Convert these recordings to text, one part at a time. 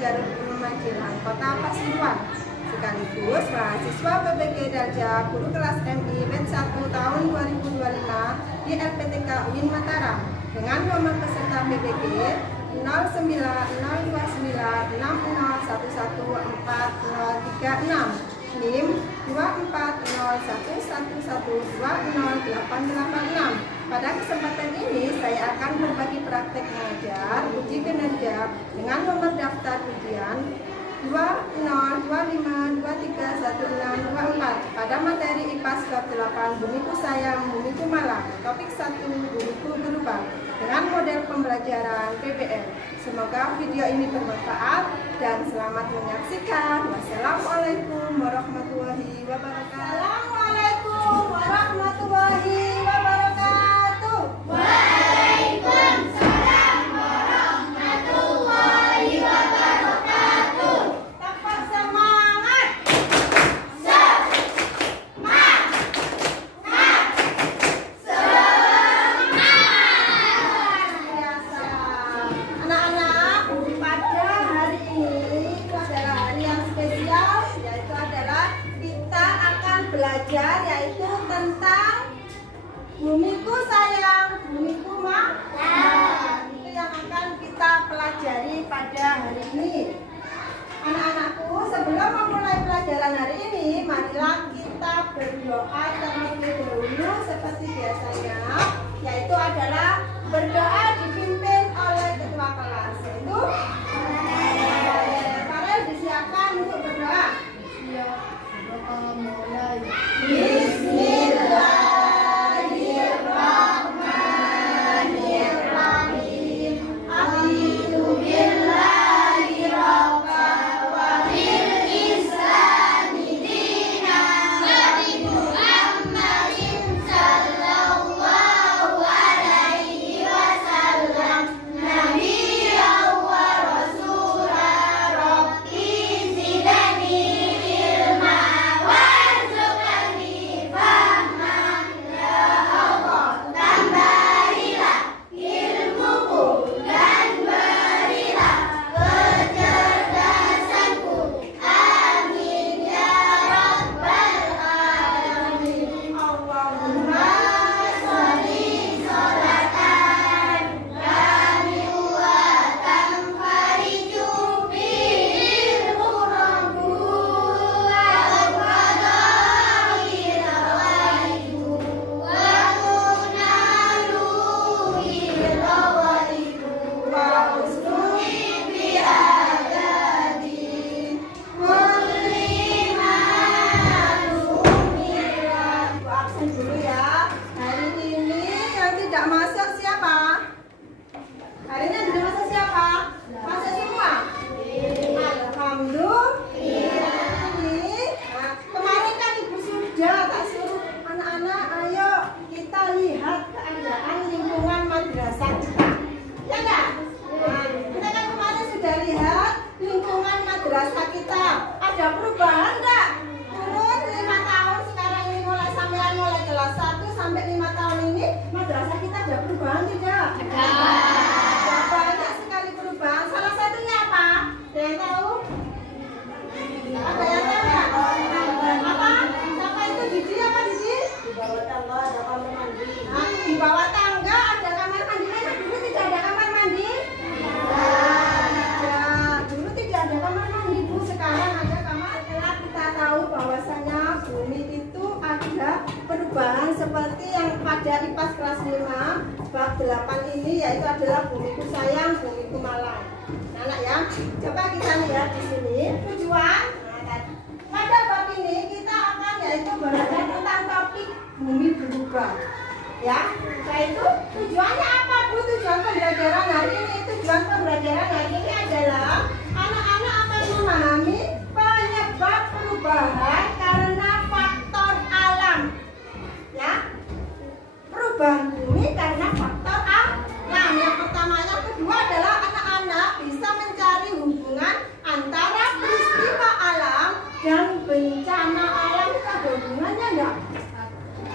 Darul Ulum Magelang, Kota Pasuruan. Sekaligus mahasiswa PPG Darjah Guru Kelas MI Batch 1 tahun 2025 di LPTK UIN Mataram dengan nomor peserta PPG 090960114036, NIM 2401111208886. Pada kesempatan ini saya akan berbagi praktek mengajar uji kinerja dengan nomor daftar ujian 2025231624 pada materi IPA bab 8 Bumiku Sayang, Bumiku Malang, topik 1 Bumiku Berubah dengan model pembelajaran PBL. Semoga video ini bermanfaat dan selamat menyaksikan. Wassalamualaikum warahmatullahi wabarakatuh. Assalamualaikum warahmatullahi wabarakatuh. Waalaikumsalam warahmatullahi wabarakatuh. Tetap semangat. Biasa. Anak-anak, pada hari ini itu adalah hari yang spesial, yaitu adalah kita akan belajar yaitu tentang Bumiku Sayang, Bumiku Malang. Itu yang akan kita pelajari pada hari ini. Anak-anakku, sebelum memulai pelajaran hari ini, marilah kita berdoa terlebih dahulu seperti biasanya, yaitu adalah berdoa dipimpin oleh ketua kelas. Itu kalian disiapkan untuk berdoa. Bismillahirrahmanirrahim. Abidu billahi rabbal wa bil islami dina Nabi Muhammadin sallallahu alaihi wasallam nabiyyan wa rasula rabbi zidni ilma warzuqni fahman ya Allah, tambahilah ilmuku dan berilah kecerdasanku, amin ya rabbal alamin. Allahumma sholli sholatan kamiwatan fariju bihil hurabu al-qadari rawaibu wa tunalu ilawaibu wa usnui biadadi kulli ma'lumirat. Ibu absen dulu ya. Hari ini yang tidak masuk siapa? Hari ini yang tidak masuk siapa? Masuk semua? Alhamdulillah. Nah, kemarin kan ibu sudah tak suruh anak-anak, ayo kita lihat keadaan lingkungan madrasah kita. Ya enggak? Nah, kita kan kemarin sudah lihat lingkungan madrasah kita. Ada perubahan enggak? Turun 5 tahun sekarang ini mulai kelas 1 sampai 5 tahun ini madrasah kita ada perubahan tidak? Ada banyak sekali perubahan. Salah satunya apa? Ada yang tahu? Ada yang tahu nggak? Apa? Siapa itu? Didi apa Didi? Di bawah tangga ada kamar mandi. Nah, di bawah tangga ada kamar mandi. Memang dulu tidak ada kamar mandi? Tidak. Dulu tidak ada kamar mandi, Bu. Sekarang ada kamar. Setelah kita tahu bahwasanya bumi itu ada perubahan seperti yang pada IPAS kelas 5 bab 8 ini, yaitu adalah Bumiku Sayang, Bumiku Malang. Nah, anak ya, coba kita lihat di sini tujuan. Nah, pada bab ini kita akan yaitu belajar tentang topik bumi berubah. Ya, yaitu tujuannya apa, Bu? Tujuan pembelajaran hari ini, tujuan pembelajaran hari ini adalah anak-anak akan memahami penyebab perubahan karena faktor alam. Ya, perubahan bumi karena faktor alam. Yang pertama, yang kedua adalah anak-anak bisa mencari hubungan antara peristiwa alam dan bencana alam. Itu ada hubungannya enggak?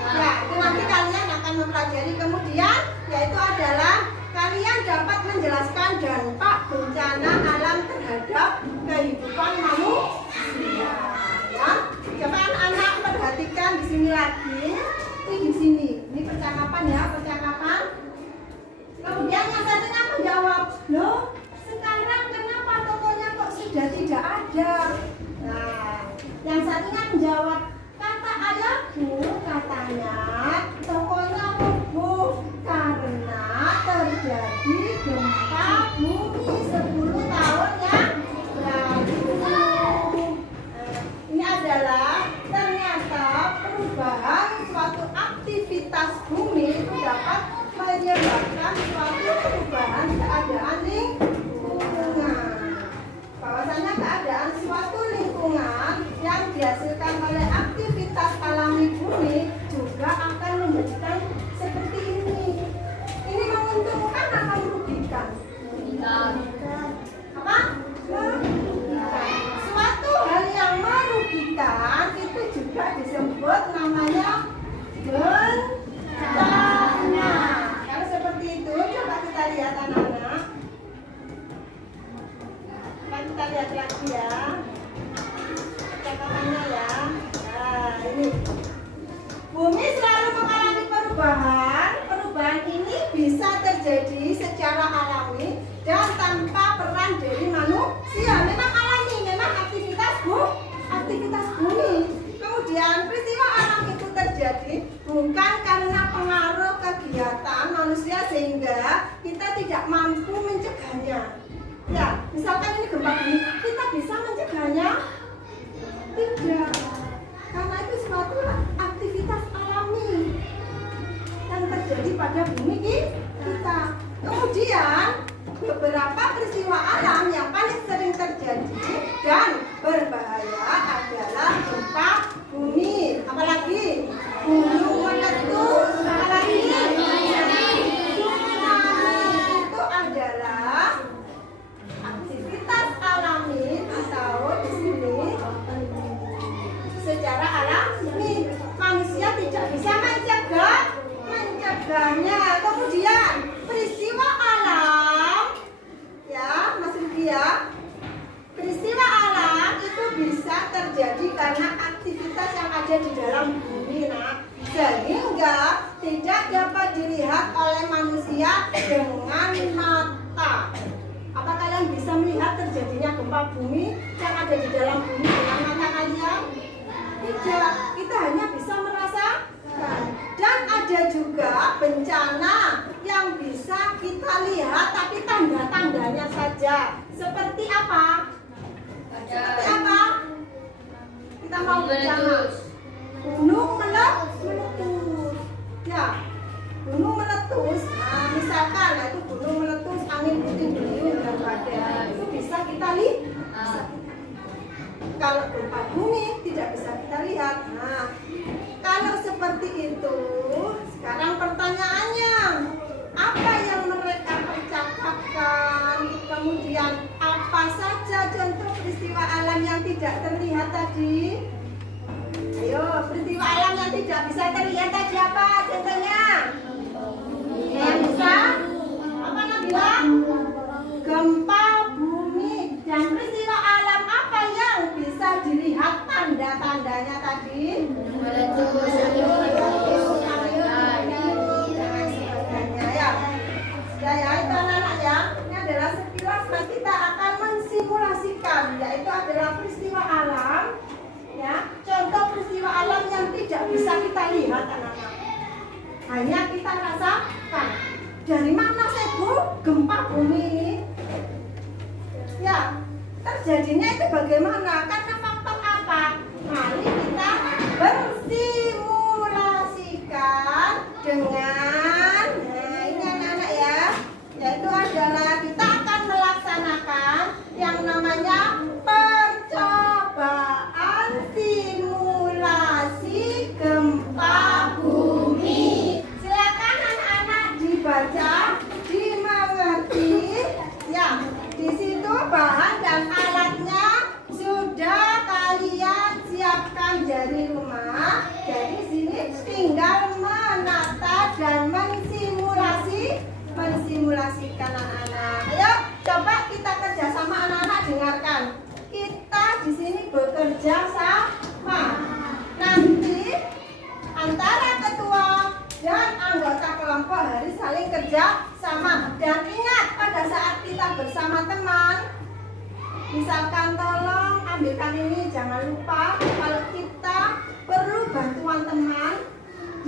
Ya, itu nanti kalian akan mempelajari. Kemudian yaitu adalah kalian dapat menjelaskan dampak bencana alam terhadap kehidupan manusia. Ya, coba anak-anak perhatikan di sini lagi. Ini di sini. Ini percakapan ya, percakapan. Kemudian yang satunya menjawab, loh, sekarang kenapa tokonya kok sudah tidak ada? Nah, yang satunya menjawab, kata ayahku katanya tokonya roboh karena terjadi gempa bumi 10 tahun yang lalu. Ini adalah ternyata perubahan suatu aktivitas bumi itu dapat menyebabkan suatu perubahan keadaan lingkungan. Bahwasanya keadaan suatu lingkungan yang dihasilkan oleh aktivitas alami bumi juga akan menjadikan seperti ini. Ini menguntungkan atau merugikan? Apa? Merugikan. Suatu hal yang merugikan itu juga disebut namanya bencana. Kalau seperti itu, coba kita lihat anak-anak. Kita lihat lagi ya. Cakapannya ya. Nah, ini. Bumi selalu mengalami perubahan. Perubahan ini bisa terjadi secara alami dan tanpa peran dari manusia. Memang alami, memang aktivitas bumi. Kemudian peristiwa alam itu terjadi bukan karena pengaruh kegiatan manusia sehingga kita tidak mampu mencegahnya. Ya, misalkan ini gempa bumi, kita bisa mencegahnya? Tidak, karena itu suatu aktivitas alami yang terjadi pada bumi kita. Kemudian beberapa peristiwa alam yang paling sering terjadi dan berbahaya adalah gempa bumi, apalagi gunung meletus, apalagi tsunami. Itu adalah aktivitas alami atau di sini secara alami manusia tidak bisa mencegahnya. Kemudian peristiwa alam ya Mas Rudi ya, peristiwa alam itu bisa terjadi karena aktivitas yang ada di dalam bumi, sehingga tidak dapat dilihat oleh manusia dengan mata. Apa kalian bisa melihat terjadinya gempa bumi yang ada di dalam bumi dengan mata kalian? Tidak, kita hanya bisa merasakan. Dan ada juga bencana yang bisa kita lihat tapi tanda-tandanya saja. Seperti apa? Seperti apa? Kita mau bencana. Gunung meletus. Ya, gunung meletus. Nah, misalkan itu gunung meletus, angin puting beliung dan badai. Itu bisa kita lihat. Kalau gempa bumi tidak bisa kita lihat. Nah, kalau seperti itu, sekarang pertanyaannya, apa yang mereka percakapkan? Kemudian apa saja contoh peristiwa alam yang tidak terlihat tadi? Ayo, peristiwa alam yang tidak bisa terlihat tadi apa contohnya? Yang bisa? Apa Nabila? Gempa bumi. Dan peristiwa alam apa yang bisa dilihat tanda-tandanya tadi? Ya, itu anak-anak ya. Ini adalah sekilas kita akan mensimulasikan, yaitu adalah peristiwa alam. Ya, contoh peristiwa alam yang tidak bisa kita lihat anak-anak. Hanya kita rasakan. Dari mana sih Bu gempa bumi ini? Ya, terjadinya itu bagaimana? Karena faktor apa? Mari kita bersimulasikan dengan ini anak-anak ya, yaitu adalah kita akan melaksanakan yang namanya percobaan simulasi gempa bumi. Silakan anak-anak dibaca, dimengerti ya. Di situ bahan dan alatnya sudah kalian siapkan dari rumah. Jadi sini tinggal menata dan Misalkan tolong ambilkan ini, jangan lupa kalau kita perlu bantuan teman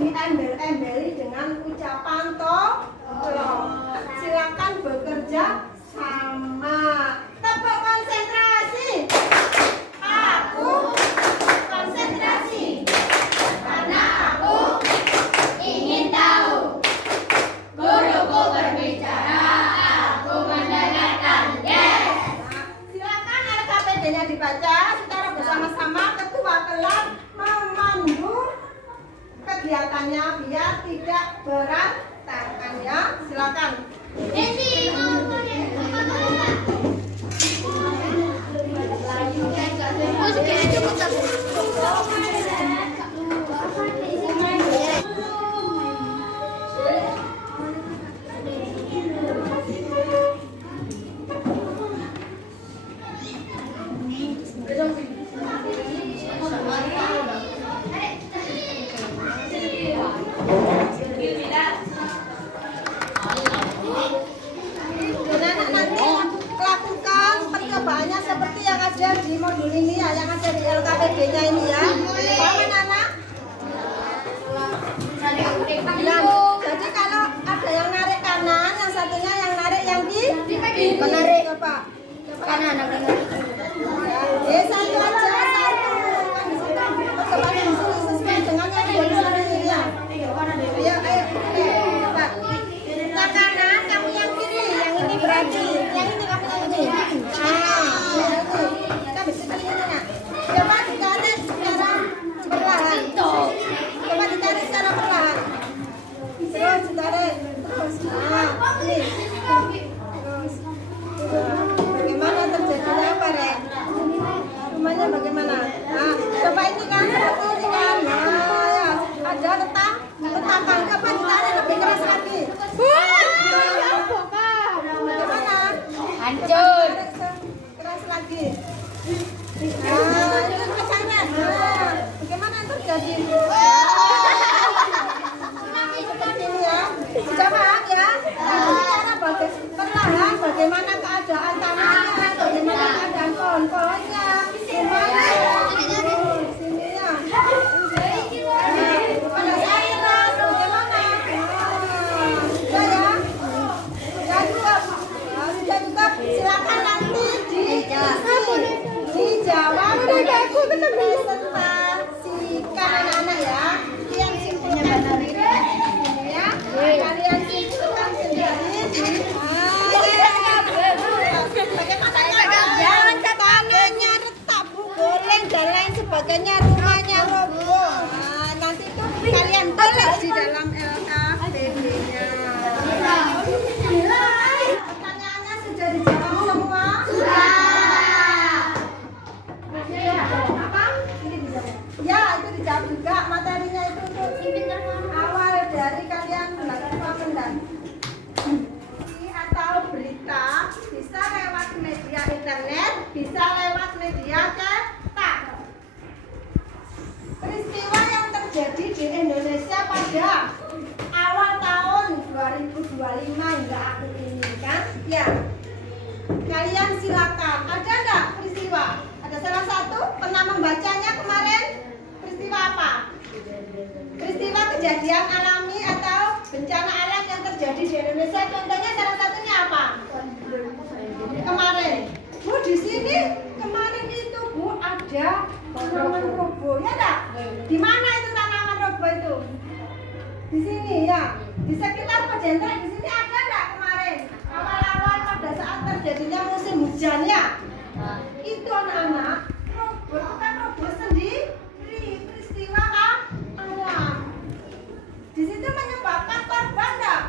diembel-embeli dengan ucapan tolong. Silakan bekerja sama. Tepuk konsentrasi. Aku konsentrasi karena aku ingin tahu. Guruku berbicara, aku mendengarkan. Yes. Silakan LKPD-nya dibaca secara bersama-sama. Ketua kelas memandu kegiatannya biar tidak berantakan ya. Silakan. Desi, Lakukan percobaannya seperti yang ada di modul ini ya, yang ada di LKPD-nya ini ya. Paham anak-anak? Nah, jadi kalau ada yang narik kanan, yang satunya yang narik yang kiri. Menarik coba. kanan. Satu aja, satu. Kan di situ percobaan yang sesuai dengan yang di sini ya. Ayo, coba. Kita kanan, kamu yang kiri, yang ini berarti. Yang ini kamu yang ini. Kita bisa pilih ini ya. Coba ditarik secara perlahan. Coba ditarik secara perlahan. Terus ditarik. Terus. Ini. Terus. Bagaimana terjadinya apa, Ren? Rumahnya bagaimana? Nah, coba ini kan seperti ini kan. Nah, ya. Ada retakan. Coba ditarik lebih keras lagi. Bagaimana? Hancur. Keras lagi. Nah, itu ke sana. Nah, bagaimana terjadi? Seperti ini ya. Sudah paham ya? Cara perlahan bagaimana keadaan tanahnya, bagaimana keadaan pohon-pohonnya. Gimana? Sini ya. Pada cairan, bagaimana? Sudah ya? Sudah cukup. Nah, sudah cukup. Silakan nanti dijawab dan presentasikan anak-anak ya. Yang simpulnya benar ini ya. Kalian simpulkan sendiri. Jangan tanahnya retak, Bu, goreng dan lain sebagainya, rumahnya roboh. Nah, nanti tuh kalian tulis di dalam LKPD-nya. Pertanyaannya sudah dijawab semua? Apa? Ini dijawab. Ya, itu dijawab juga. Materinya itu untuk awal dari kalian melakukan pendaftaran atau berita, bisa lewat media internet, bisa lewat media cetak. Peristiwa yang terjadi di Indonesia pada awal tahun 2025 hingga akhir ini kan? Ya. Kalian silakan. Ada nggak peristiwa? Ada salah satu pernah membacanya kemarin? Peristiwa apa? Peristiwa kejadian alami atau bencana alam yang terjadi di Indonesia. Contohnya salah satunya apa? Kemarin. Bu, di sini kemarin itu Bu ada tanaman roboh, ya enggak? Di mana itu tanaman roboh itu? Di sini ya. Di sekitar Pejentrek di sini ada enggak kemarin? Awal-awal pada saat terjadinya musim hujan ya. Itu anak-anak roboh bukan roboh sendiri, peristiwa alam. Di situ menyebabkan korban enggak?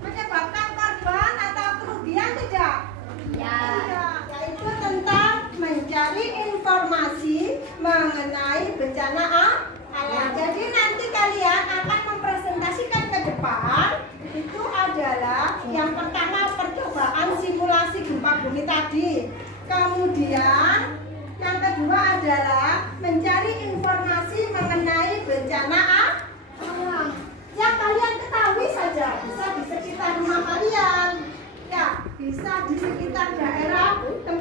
Menyebabkan korban atau kerugian tidak? Yaitu tentang mencari informasi mengenai bencana alam. Jadi nanti kalian akan mempresentasikan ke depan. Itu adalah yang pertama percobaan simulasi gempa bumi tadi. Kemudian yang kedua adalah mencari informasi mengenai bencana alam. Yang kalian ketahui saja, bisa di sekitar rumah kalian, ya, bisa di sekitar daerah tempat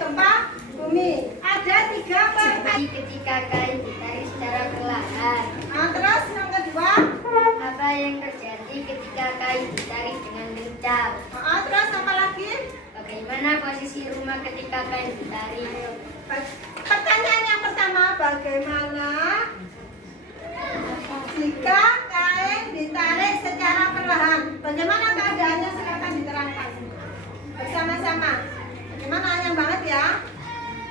gempa bumi. Ada 3 apa? Jadi ketika kain ditarik secara perlahan. Nah, terus yang kedua. Apa yang terjadi ketika kain ditarik dengan kencang? Terus apa lagi? Bagaimana posisi rumah ketika kain ditarik? Pertanyaan yang pertama, bagaimana jika kain ditarik secara perlahan? Bagaimana keadaannya silakan diterangkan bersama-sama. Bagaimana yang banget ya?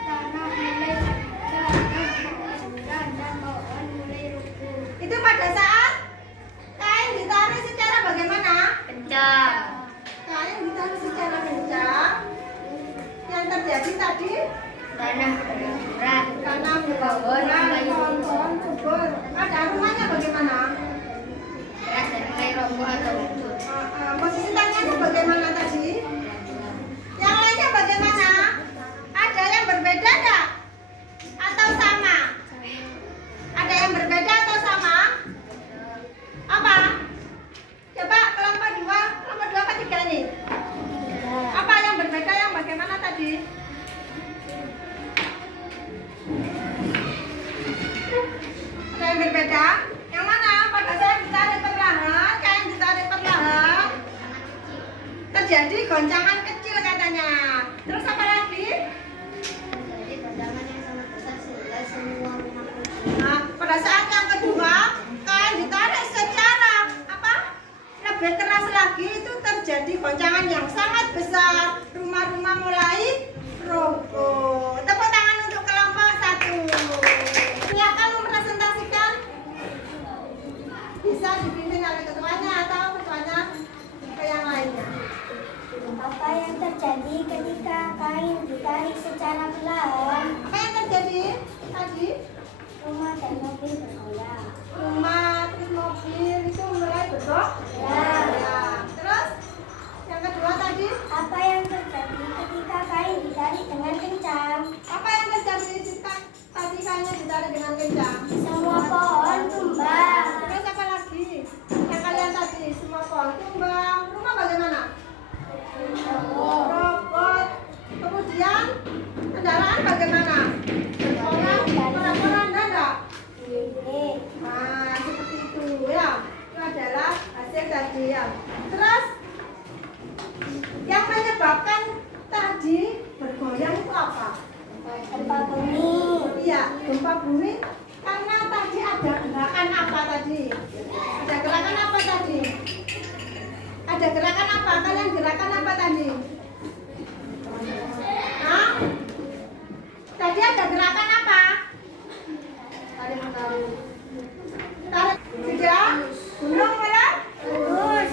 Tanah mulai dan pohon mulai rubuh. Itu pada saat kain ditarik secara bagaimana? Kencang. Kain ditarik secara kencang. Yang terjadi tadi Tanah bergerak. karena pohon subur. Ada rumahnya bagaimana? Keras dan mulai roboh atau luntur. Posisi tangannya bagaimana tadi? Yang lainnya bagaimana? Ada yang berbeda enggak? Atau sama? Ada yang berbeda atau sama? Apa? Coba kelompok 2 apa 3 nih? Apa yang berbeda yang bagaimana tadi? Ada yang berbeda? Yang mana? Pada saat ditarik perlahan, kain ditarik perlahan, terjadi goncangan kecil katanya. Terus apa lagi? Jadi goncangan yang sangat besar sehingga semua rumah rubuh. Nah, pada saat yang kedua, kain ditarik secara apa? Lebih keras lagi, itu terjadi goncangan yang sangat besar. Rumah-rumah mulai roboh. Tepuk tangan untuk kelompok 1. Silakan mempresentasikan. Bisa dipimpin oleh ketuanya atau ketuanya ke yang lainnya. Apa yang terjadi ketika kain ditarik secara perlahan? Apa yang terjadi tadi? Rumah dan mobil bergoyang. Rumah terus mobil itu mulai bergerak. Ya. Terus yang kedua tadi, Apa yang terjadi ketika kain ditarik dengan kencang? apa yang terjadi tadi kainnya ditarik dengan kencang? Semua pohon tumbang. Terus apa lagi? Yang kalian tadi semua pohon tumbang. Rumah bagaimana? Robot. Kemudian kendaraan bagaimana? Orang-orang enggak? Nah, seperti itu ya. Itu adalah hasil tadi ya. Terus yang menyebabkan tadi bergoyang itu apa? Gempa bumi. Iya, gempa bumi karena tadi ada gerakan apa tadi? Ada gerakan apa tadi? Ada gerakan apa? Kalian gerakan apa tadi? Hah? Tadi ada gerakan apa? Tarik sudah? Gunung malah? Terus.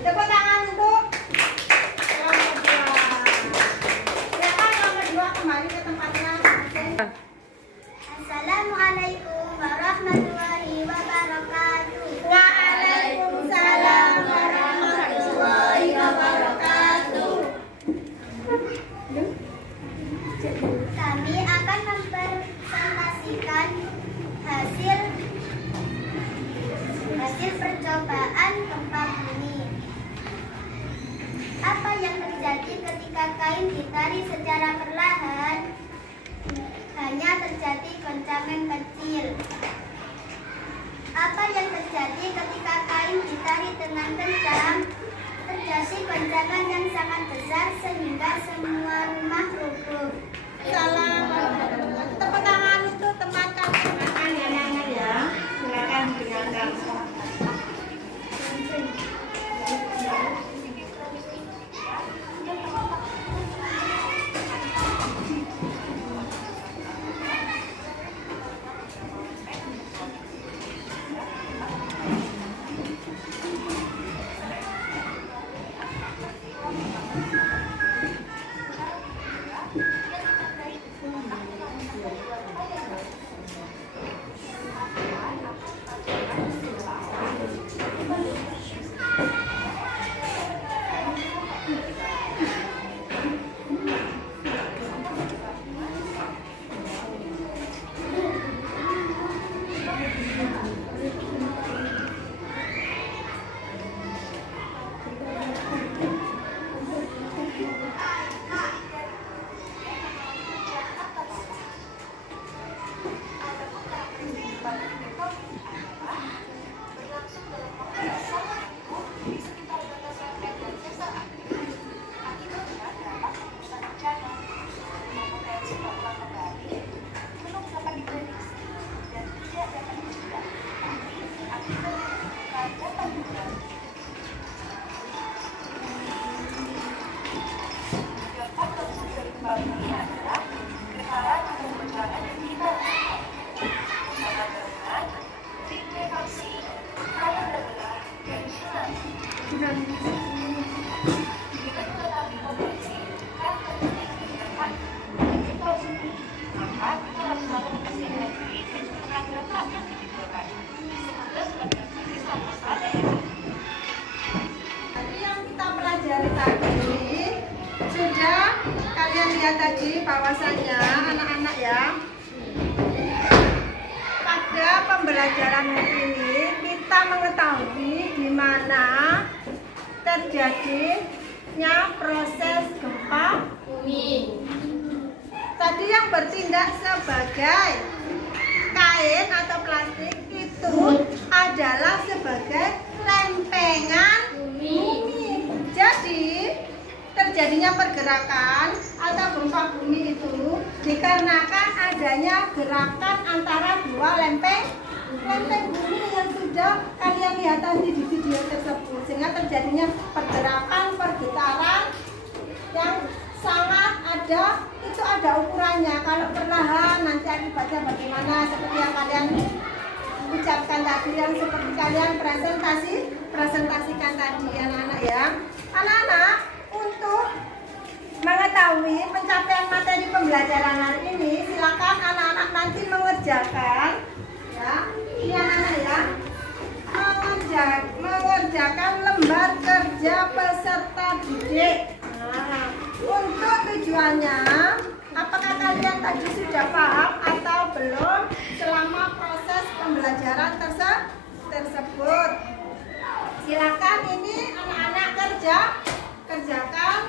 Tepuk tangan untuk nomor 2. Silakan nomor 2 kembali ke tempatnya. Assalamualaikum warahmatullahi wabarakatuh. Waalaikumsalam warahmatullahi wabarakatuh. Kami akan mempresentasikan hasil percobaan gempa bumi. Apa yang terjadi ketika kain ditarik secara perlahan? Hanya terjadi goncangan kecil. Apa yang terjadi ketika kain ditarik dengan kencang? Terjadi goncangan yang sangat besar sehingga semua rumah rubuh. Salam. Tepuk tangan untuk teman kami. Silakan ya, anak-anak ya. Silakan dengarkan. lihat tadi bahwasannya anak-anak ya, pada pembelajaran ini kita mengetahui di mana terjadinya proses gempa bumi. Tadi yang bertindak sebagai kain atau plastik itu adalah sebagai lempengan bumi. Jadi terjadinya pergerakan atau gempa bumi itu dikarenakan adanya gerakan antara dua lempeng bumi yang sudah kalian lihat tadi di video tersebut, sehingga terjadinya pergerakan yang sangat ada ukurannya. Kalau perlahan nanti akibatnya bagaimana, seperti yang kalian ucapkan tadi, yang seperti kalian presentasikan tadi anak-anak ya. Anak-anak, untuk mengetahui pencapaian materi pembelajaran hari ini, silakan anak-anak nanti mengerjakan ya. Ini anak-anak ya, mengerjakan lembar kerja peserta didik. Nah, untuk tujuannya, apakah kalian tadi sudah paham atau belum selama proses pembelajaran tersebut? Silakan ini anak-anak kerjakan